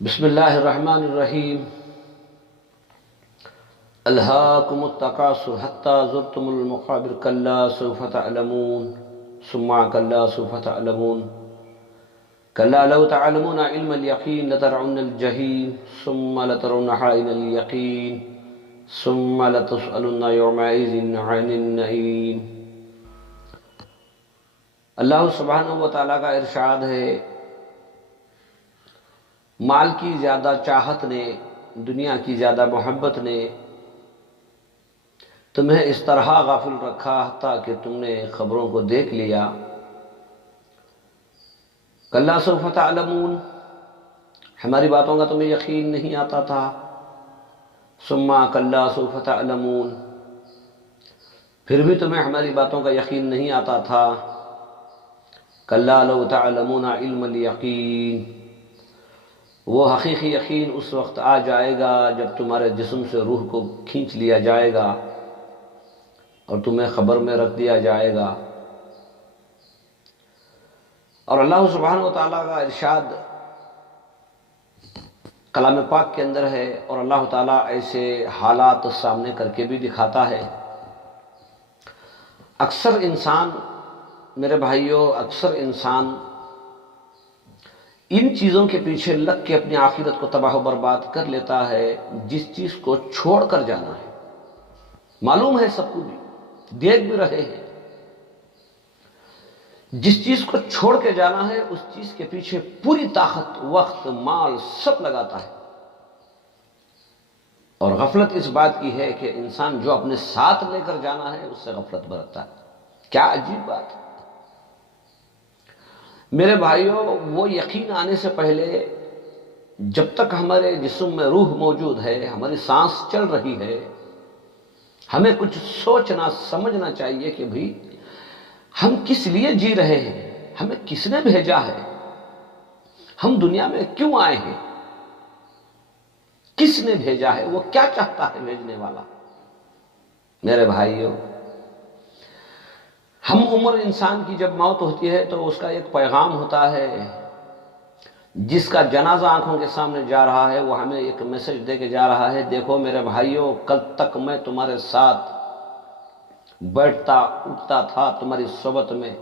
بسم اللہ الرحمن الرحیم الہاکم التکاثر حتی زرتم المقابر کلا سوف تعلمون ثم کلا سوف تعلمون کلا لو تعلمون علم الیقین لترون الجحیم ثم لترونها عین الیقین ثم لتسألن یومئذ عن النعیم۔ اللہ سبحانہ و تعالیٰ کا ارشاد ہے، مال کی زیادہ چاہت نے، دنیا کی زیادہ محبت نے تمہیں اس طرح غافل رکھا حتیٰ کہ تم نے خبروں کو دیکھ لیا۔ کلا سوف تعلمون، ہماری باتوں کا تمہیں یقین نہیں آتا تھا۔ ثم کلا سوف تعلمون، پھر بھی تمہیں ہماری باتوں کا یقین نہیں آتا تھا۔ کلا لو تعلمون علم الیقین، وہ حقیقی یقین اس وقت آ جائے گا جب تمہارے جسم سے روح کو کھینچ لیا جائے گا اور تمہیں خبر میں رکھ دیا جائے گا۔ اور اللہ سبحانہ و تعالیٰ کا ارشاد کلام پاک کے اندر ہے، اور اللہ تعالیٰ ایسے حالات سامنے کر کے بھی دکھاتا ہے۔ اکثر انسان، میرے بھائیوں، اکثر انسان ان چیزوں کے پیچھے لگ کے اپنی آخرت کو تباہ و برباد کر لیتا ہے جس چیز کو چھوڑ کر جانا ہے۔ معلوم ہے سب کو، بھی دیکھ بھی رہے ہیں، جس چیز کو چھوڑ کے جانا ہے اس چیز کے پیچھے پوری طاقت، وقت، مال سب لگاتا ہے، اور غفلت اس بات کی ہے کہ انسان جو اپنے ساتھ لے کر جانا ہے اس سے غفلت برتتا ہے۔ کیا عجیب بات ہے میرے بھائیوں، وہ یقین آنے سے پہلے جب تک ہمارے جسم میں روح موجود ہے، ہماری سانس چل رہی ہے، ہمیں کچھ سوچنا سمجھنا چاہیے کہ بھئی ہم کس لیے جی رہے ہیں، ہمیں کس نے بھیجا ہے، ہم دنیا میں کیوں آئے ہیں، کس نے بھیجا ہے، وہ کیا چاہتا ہے بھیجنے والا۔ میرے بھائیوں، ہم عمر انسان کی جب موت ہوتی ہے تو اس کا ایک پیغام ہوتا ہے، جس کا جنازہ آنکھوں کے سامنے جا رہا ہے وہ ہمیں ایک میسج دے کے جا رہا ہے، دیکھو میرے بھائیوں، کل تک میں تمہارے ساتھ بیٹھتا اٹھتا تھا، تمہاری صحبت میں،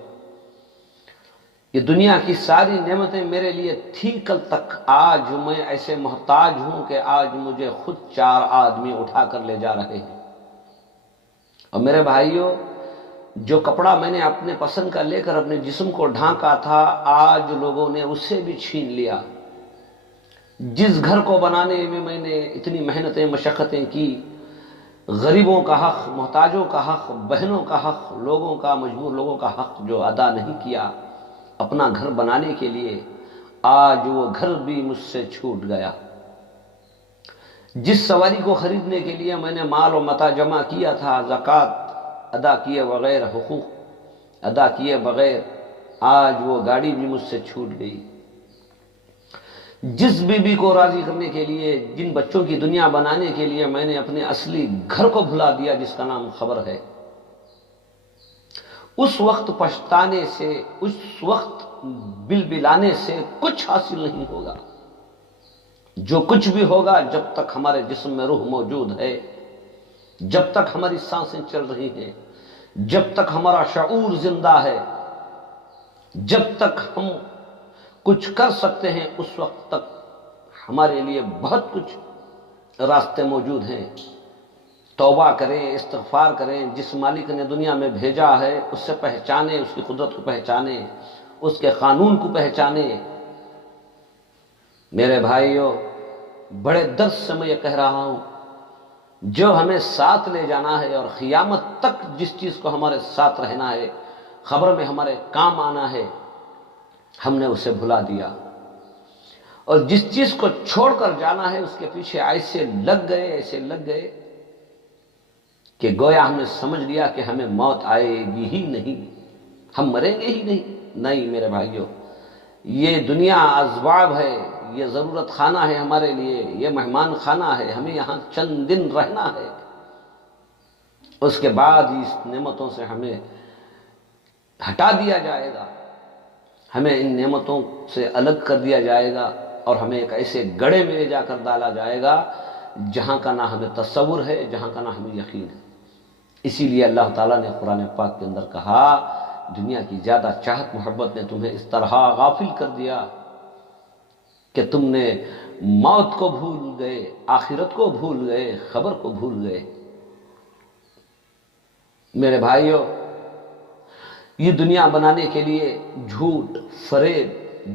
یہ دنیا کی ساری نعمتیں میرے لیے تھی کل تک، آج میں ایسے محتاج ہوں کہ آج مجھے خود 4 آدمی اٹھا کر لے جا رہے ہیں۔ اور میرے بھائیوں، جو کپڑا میں نے اپنے پسند کا لے کر اپنے جسم کو ڈھانکا تھا، آج لوگوں نے اسے بھی چھین لیا۔ جس گھر کو بنانے میں نے اتنی محنتیں مشقتیں کی، غریبوں کا حق، محتاجوں کا حق، بہنوں کا حق، لوگوں کا، مجبور لوگوں کا حق جو ادا نہیں کیا اپنا گھر بنانے کے لیے، آج وہ گھر بھی مجھ سے چھوٹ گیا۔ جس سواری کو خریدنے کے لیے میں نے مال و متاع جمع کیا تھا، زکوٰۃ ادا کیے بغیر، حقوق ادا کیے بغیر، آج وہ گاڑی بھی مجھ سے چھوٹ گئی۔ جس بیوی کو راضی کرنے کے لیے، جن بچوں کی دنیا بنانے کے لیے میں نے اپنے اصلی گھر کو بھلا دیا جس کا نام خبر ہے، اس وقت پچھتانے سے، اس وقت بلبلانے سے کچھ حاصل نہیں ہوگا۔ جو کچھ بھی ہوگا، جب تک ہمارے جسم میں روح موجود ہے، جب تک ہماری سانسیں چل رہی ہیں، جب تک ہمارا شعور زندہ ہے، جب تک ہم کچھ کر سکتے ہیں، اس وقت تک ہمارے لیے بہت کچھ راستے موجود ہیں۔ توبہ کریں، استغفار کریں، جس مالک نے دنیا میں بھیجا ہے اس سے پہچانیں، اس کی قدرت کو پہچانیں، اس کے قانون کو پہچانیں۔ میرے بھائیوں، بڑے درد سے میں یہ کہہ رہا ہوں، جو ہمیں ساتھ لے جانا ہے اور قیامت تک جس چیز کو ہمارے ساتھ رہنا ہے، خبر میں ہمارے کام آنا ہے، ہم نے اسے بھلا دیا، اور جس چیز کو چھوڑ کر جانا ہے اس کے پیچھے ایسے لگ گئے کہ گویا ہم نے سمجھ لیا کہ ہمیں موت آئے گی ہی نہیں، ہم مریں گے ہی نہیں۔ میرے بھائیوں، یہ دنیا اسباب ہے، یہ ضرورت خانہ ہے ہمارے لیے، یہ مہمان خانہ ہے، ہمیں یہاں چند دن رہنا ہے، اس کے بعد اس نعمتوں سے ہمیں ہٹا دیا جائے گا، ہمیں ان نعمتوں سے الگ کر دیا جائے گا، اور ہمیں ایک ایسے گڑھے میں لے جا کر ڈالا جائے گا جہاں کا نہ ہمیں تصور ہے، جہاں کا نہ ہمیں یقین ہے۔ اسی لیے اللہ تعالیٰ نے قرآن پاک کے اندر کہا، دنیا کی زیادہ چاہت محبت نے تمہیں اس طرح غافل کر دیا کہ تم نے موت کو بھول گئے، آخرت کو بھول گئے، خبر کو بھول گئے۔ میرے بھائیوں، یہ دنیا بنانے کے لیے جھوٹ، فریب،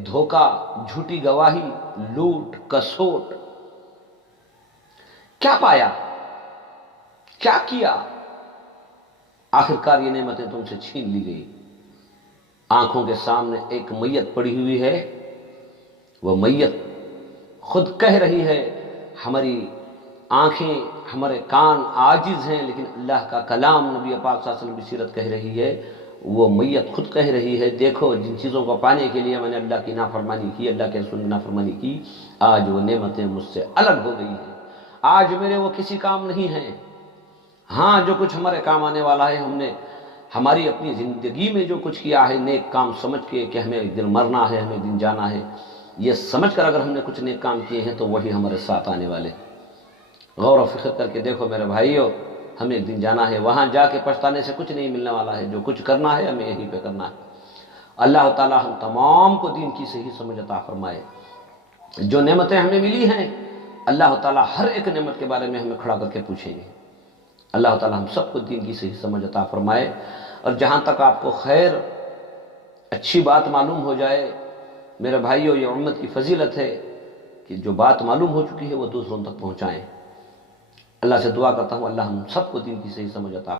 دھوکہ، جھوٹی گواہی، لوٹ، کسوٹ، کیا پایا، کیا کیا؟ آخرکار یہ نعمتیں تم سے چھین لی گئی۔ آنکھوں کے سامنے ایک میت پڑی ہوئی ہے، وہ میت خود کہہ رہی ہے، ہماری آنکھیں، ہمارے کان عاجز ہیں، لیکن اللہ کا کلام نبی پاک صلی اللہ علیہ وسلم کی سیرت کہہ رہی ہے، وہ میت خود کہہ رہی ہے، دیکھو جن چیزوں کو پانے کے لیے میں نے اللہ کی نافرمانی کی، اللہ کے رسول کی نافرمانی کی، آج وہ نعمتیں مجھ سے الگ ہو گئی ہیں، آج میرے وہ کسی کام نہیں ہیں۔ ہاں، جو کچھ ہمارے کام آنے والا ہے، ہم نے ہماری اپنی زندگی میں جو کچھ کیا ہے نیک کام سمجھ کے کہ ہمیں ایک دن مرنا ہے، ہمیں ایک دن جانا ہے، یہ سمجھ کر اگر ہم نے کچھ نیک کام کیے ہیں تو وہی ہمارے ساتھ آنے والے۔ غور و فکر کر کے دیکھو میرے بھائیو، ہمیں ایک دن جانا ہے، وہاں جا کے پچھتانے سے کچھ نہیں ملنے والا ہے، جو کچھ کرنا ہے ہمیں یہیں پہ کرنا ہے۔ اللہ تعالی ہم تمام کو دین کی صحیح سمجھ عطا فرمائے۔ جو نعمتیں ہمیں ملی ہیں، اللہ تعالی ہر ایک نعمت کے بارے میں ہمیں کھڑا کر کے پوچھیں گے۔ اللہ تعالی ہم سب کو دین کی صحیح سمجھ عطا فرمائے، اور جہاں تک آپ کو خیر اچھی بات معلوم ہو جائے، میرے بھائیو، یہ امت کی فضیلت ہے کہ جو بات معلوم ہو چکی ہے وہ دوسروں تک پہنچائیں۔ اللہ سے دعا کرتا ہوں اللہ ہم سب کو دین کی صحیح سمجھ عطا